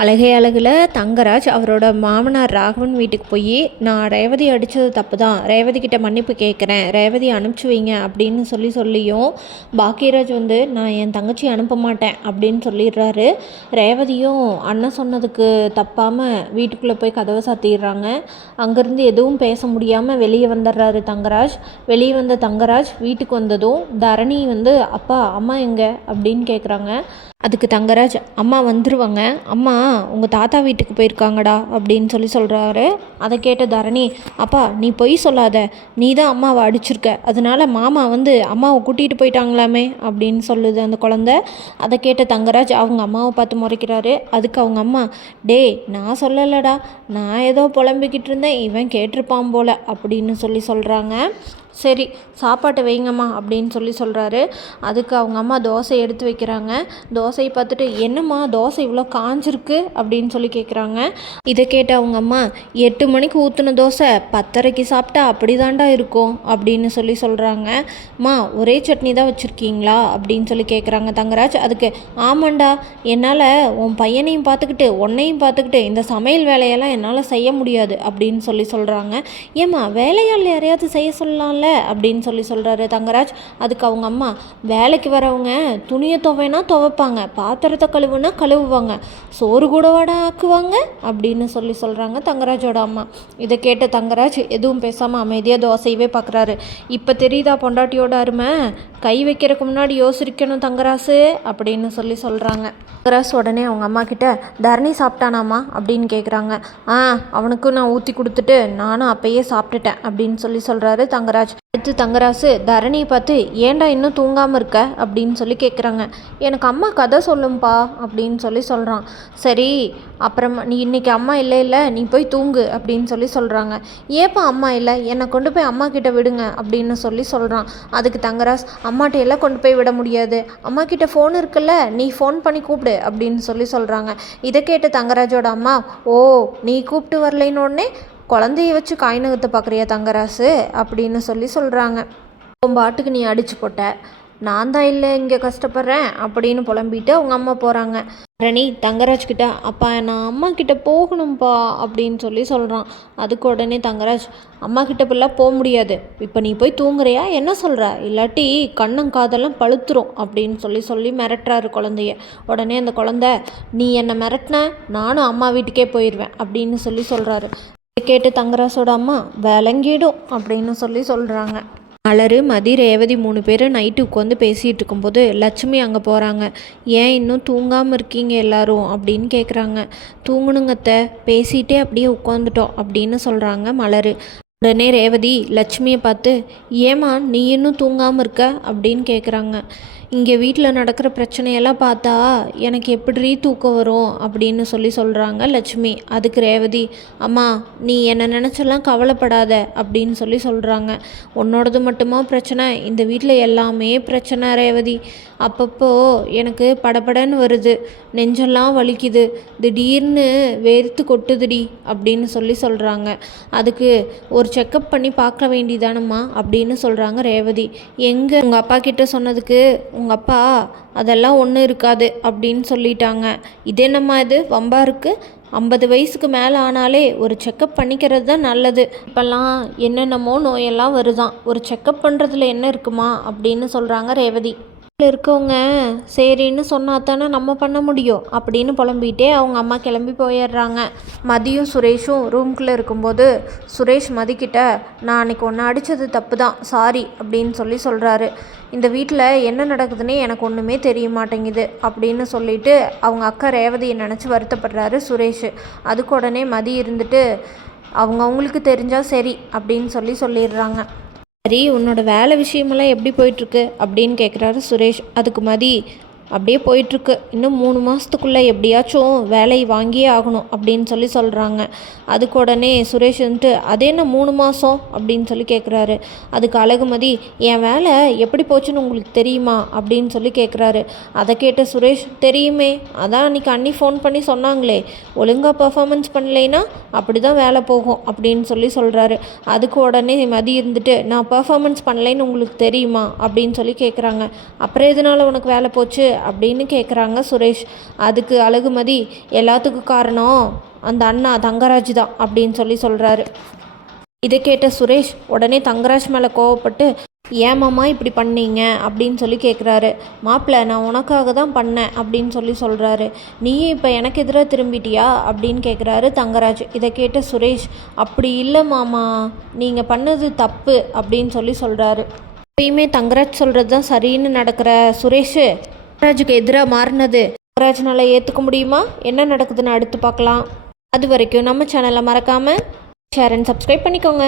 அழகே அழகில் தங்கராஜ் அவரோட மாமனார் ராகவன் வீட்டுக்கு போய் நான் ரேவதி அடித்தது தப்பு தான், ரேவதி கிட்ட மன்னிப்பு கேட்குறேன், ரேவதி அனுப்பிச்சி வைங்க அப்படின்னு சொல்லியும் பாக்கியராஜ் வந்து நான் என் தங்கச்சி அனுப்ப மாட்டேன் அப்படின்னு சொல்லிடுறாரு. ரேவதியும் அண்ணன் சொன்னதுக்கு தப்பாமல் வீட்டுக்குள்ளே போய் கதவை சாத்திடுறாங்க. அங்கேருந்து எதுவும் பேச முடியாமல் வெளியே வந்துடுறாரு தங்கராஜ். வெளியே வந்த தங்கராஜ் வீட்டுக்கு வந்ததும் தரணி வந்து அப்பா அம்மா எங்கே அப்படின்னு கேட்குறாங்க. அதுக்கு தங்கராஜ் அம்மா வந்துருவாங்க, அம்மா உங்கள் தாத்தா வீட்டுக்கு போயிருக்காங்கடா அப்படின்னு சொல்கிறாரு. அதை கேட்ட தரணி அப்பா நீ பொய் சொல்லாத, நீ தான் அம்மாவை அடிச்சிருக்க, அதனால மாமா வந்து அம்மாவை கூட்டிகிட்டு போயிட்டாங்களாமே அப்படின்னு சொல்லுது அந்த குழந்தை. அதை கேட்ட தங்கராஜ் அவங்க அம்மாவை பார்த்து முறைக்கிறாரு. அதுக்கு அவங்க அம்மா டேய் நான் சொல்லலடா, நான் ஏதோ புலம்பிக்கிட்டு இருந்தேன், இவன் கேட்டிருப்பான் போல அப்படின்னு சொல்கிறாங்க. சரி சாப்பாட்டை வைங்கம்மா அப்படின்னு சொல்கிறாரு. அதுக்கு அவங்க அம்மா தோசை எடுத்து வைக்கிறாங்க. தோசையை பார்த்துட்டு என்னம்மா தோசை இவ்வளோ காஞ்சிருக்கு அப்படின்னு கேட்குறாங்க. இதை கேட்ட அவங்க அம்மா 8 மணிக்கு ஊற்றின தோசை 10:30க்கு சாப்பிட்டா அப்படி தாண்டா இருக்கும் அப்படின்னு சொல்கிறாங்க. அம்மா ஒரே சட்னி தான் வச்சுருக்கீங்களா அப்படின்னு கேட்குறாங்க தங்கராஜ். அதுக்கு ஆமாண்டா, என்னால் உன் பையனையும் பார்த்துக்கிட்டு உன்னையும் பார்த்துக்கிட்டு இந்த சமையல் வேலையெல்லாம் என்னால் செய்ய முடியாது அப்படின்னு சொல்கிறாங்க. ஏம்மா வேலையால் யாரையாவது செய்ய சொல்லலாம்ல அப்படின்னு சொல்கிறாரு தங்கராஜ். அதுக்கு அவங்க அம்மா வேலைக்கு வரவங்க துணியை துவைனா துவைப்பாங்க, பாத்திரத்தை கழுவுனா கழுவுவாங்க, சோறு கூட வாட ஆக்குவாங்க அப்படின்னு சொல்கிறாங்க தங்கராஜோட அம்மா. இதை கேட்ட தங்கராஜ் எதுவும் பேசாமல் அமைதியாக தோசையவே பார்க்குறாரு. இப்போ தெரியுதா பொண்டாட்டியோட அருமை, கை வைக்கிறதுக்கு முன்னாடி யோசிக்கணும் தங்கராசு அப்படின்னு சொல்கிறாங்க. தங்கராஜ் உடனே அவங்க அம்மா கிட்ட தரணி சாப்பிட்டானாமா அப்படின்னு கேட்குறாங்க. அவனுக்கும் நான் ஊற்றி கொடுத்துட்டு நானும் அப்பயே சாப்பிட்டுட்டேன் அப்படின்னு சொல்கிறாரு தங்கராஜ். அடுத்து தங்கராசு தரணியை பார்த்து ஏன்டா இன்னும் தூங்காமல் இருக்க அப்படின்னு கேட்குறாங்க. எனக்கு அம்மா கதை சொல்லும்பா அப்படின்னு சொல்கிறான். சரி அப்புறமா நீ இன்னைக்கு அம்மா இல்லை நீ போய் தூங்கு அப்படின்னு சொல்கிறாங்க. ஏப்பா அம்மா இல்லை, என்னை கொண்டு போய் அம்மா கிட்ட விடுங்க அப்படின்னு சொல்கிறான். அதுக்கு தங்கராஜ் அம்மாட்ட எல்லாம் கொண்டு போய் விட முடியாது, அம்மா கிட்ட ஃபோன் இருக்குல்ல, நீ ஃபோன் பண்ணி கூப்பிடு அப்படின்னு சொல்கிறாங்க. இதை கேட்டு தங்கராஜோட அம்மா ஓ நீ கூப்பிட்டு வரலைன்னு உடனே குழந்தைய வச்சு காய் நகத்தை பார்க்குறியா தங்கராசு அப்படின்னு சொல்கிறாங்க. உன் பாட்டுக்கு நீ அடிச்சு போட்ட, நான் தான் இல்லை இங்கே கஷ்டப்படுறேன் அப்படின்னு புலம்பிட்டு அவங்க அம்மா போகிறாங்க. ரணி தங்கராஜ் கிட்ட அப்பா நான் அம்மா கிட்ட போகணும்ப்பா அப்படின்னு சொல்கிறான். அதுக்கு உடனே தங்கராஜ் அம்மா கிட்ட இப்பெல்லாம் போக முடியாது, இப்போ நீ போய் தூங்குறியா என்ன சொல்கிற, இல்லாட்டி கண்ணும் காதெல்லாம் பழுத்துரும் அப்படின்னு சொல்லி மிரட்டுறாரு குழந்தைய. உடனே அந்த குழந்தை நீ என்னை மிரட்டின நானும் அம்மா வீட்டுக்கே போயிடுவேன் அப்படின்னு சொல்கிறாரு. கேட்டு தங்கராசோட அம்மா விளங்கிடும் அப்படின்னு சொல்கிறாங்க. மலர் மதி ரேவதி 3 பேர் நைட்டு உட்காந்து பேசிகிட்டு இருக்கும்போது லட்சுமி அங்கே போகிறாங்க. ஏன் இன்னும் தூங்காமல் இருக்கீங்க எல்லாரும் அப்படின்னு கேட்குறாங்க. தூங்கணுங்கத்த, பேசிகிட்டே அப்படியே உட்காந்துட்டோம் அப்படின்னு சொல்கிறாங்க மலர். உடனே ரேவதி லட்சுமியை பார்த்து ஏம்மா நீ இன்னும் தூங்காமல் இருக்க அப்படின்னு கேட்குறாங்க. இங்கே வீட்டில் நடக்கிற பிரச்சனையெல்லாம் பார்த்தா எனக்கு எப்படி தூக்கம் வரும் அப்படின்னு சொல்கிறாங்க லட்சுமி. அதுக்கு ரேவதி அம்மா நீ என்னை நினச்செல்லாம் கவலைப்படாத அப்படின்னு சொல்கிறாங்க. உன்னோடது மட்டுமா பிரச்சனை, இந்த வீட்டில் எல்லாமே பிரச்சனை ரேவதி. அப்பப்போ எனக்கு படபடன்னு வருது, நெஞ்செல்லாம் வலிக்குது, திடீர்னு வேர்த்து கொட்டுதுடி அப்படின்னு சொல்கிறாங்க. அதுக்கு ஒரு செக்கப் பண்ணி பார்க்க வேண்டியதானம்மா அப்படின்னு சொல்கிறாங்க ரேவதி. எங்கே உங்கள் அப்பா கிட்ட சொன்னதுக்கு உங்கள் அப்பா அதெல்லாம் ஒன்றும் இருக்காது அப்படின்னு சொல்லிட்டாங்க. இது என்னம்மா இது வம்பா இருக்குது, 50 வயசுக்கு மேலே ஆனாலே ஒரு செக்கப் பண்ணிக்கிறது தான் நல்லது, இப்போல்லாம் என்னென்னமோ நோயெல்லாம் வருதான், ஒரு செக்கப் பண்ணுறதுல என்ன இருக்குமா அப்படின்னு சொல்கிறாங்க ரேவதி. இருக்கவங்க சரின்னு சொன்னா தானே நம்ம பண்ண முடியும் அப்படின்னு புலம்பிகிட்டே அவங்க அம்மா கிளம்பி போயிடுறாங்க. மதியும் சுரேஷும் ரூம்குள்ளே இருக்கும்போது சுரேஷ் மதிக்கிட்ட நான் அன்றைக்கி ஒன்று அடித்தது தப்பு தான், சாரி அப்படின்னு சொல்கிறாரு. இந்த வீட்டில் என்ன நடக்குதுன்னே எனக்கு ஒன்றுமே தெரிய மாட்டேங்குது அப்படின்னு சொல்லிட்டு அவங்க அக்கா ரேவதியை நினச்சி வருத்தப்படுறாரு சுரேஷ். அதுக்கு உடனே மதி இருந்துட்டு அவங்களுக்கு தெரிஞ்சால் சரி அப்படின்னு சொல்லிடுறாங்க. சரி உன்னோட வேலை விஷயமெல்லாம் எப்படி போயிட்டுருக்கு அப்படின்னு கேட்குறாரு சுரேஷ். அதுக்கு மதி அப்படியே போயிட்டுருக்கு, இன்னும் 3 மாதத்துக்குள்ளே எப்படியாச்சும் வேலை வாங்கியே ஆகணும் அப்படின்னு சொல்கிறாங்க. அதுக்கு உடனே சுரேஷ் வந்துட்டு அது என்ன 3 மாதம் அப்படின்னு கேட்குறாரு. அதுக்கு அழகுமதி என் வேலை எப்படி போச்சுன்னு உங்களுக்கு தெரியுமா அப்படின்னு கேட்குறாரு. அதை கேட்ட சுரேஷ் தெரியுமே, அதான் அன்றைக்கி அண்ணி ஃபோன் பண்ணி சொன்னாங்களே, ஒழுங்காக பர்ஃபார்மன்ஸ் பண்ணலைன்னா அப்படி தான் வேலை போகும் அப்படின்னு சொல்கிறாரு. அதுக்கு உடனே மதி இருந்துட்டு நான் பர்ஃபார்மன்ஸ் பண்ணலைன்னு உங்களுக்கு தெரியுமா அப்படின்னு கேட்குறாங்க. அப்புறம் எதனால் உனக்கு வேலை போச்சு அப்படின்னு கேட்குறாங்க சுரேஷ். அதுக்கு அழகுமதி, எல்லாத்துக்கும் காரணம் அந்த அண்ணா தங்கராஜ் தான் அப்படின்னு சொல்கிறாரு. இதை கேட்ட சுரேஷ் உடனே தங்கராஜ் மேலே கோவப்பட்டு, ஏமாம்மா இப்படி பண்ணீங்க அப்படின்னு கேட்குறாரு. மாப்பிள்ளை, நான் உனக்காக தான் பண்ணேன் அப்படின்னு சொல்கிறாரு. நீயும் இப்போ எனக்கு எதிராக திரும்பிட்டியா அப்படின்னு கேட்குறாரு தங்கராஜ். இதை கேட்ட சுரேஷ், அப்படி இல்லை மாமா, நீங்கள் பண்ணது தப்பு அப்படின்னு சொல்கிறாரு. எப்பயுமே தங்கராஜ் சொல்கிறது தான் சரின்னு நடக்கிற சுரேஷ் தங்கராஜுக்கு எதிராக மாறினது தங்கராஜ்னால் ஏற்றுக்க முடியுமா? என்ன நடக்குதுன்னு அடுத்து பார்க்கலாம். அது வரைக்கும் நம்ம சேனலை மறக்காமல் ஷேர் அண்ட் சப்ஸ்கிரைப் பண்ணிக்கோங்க.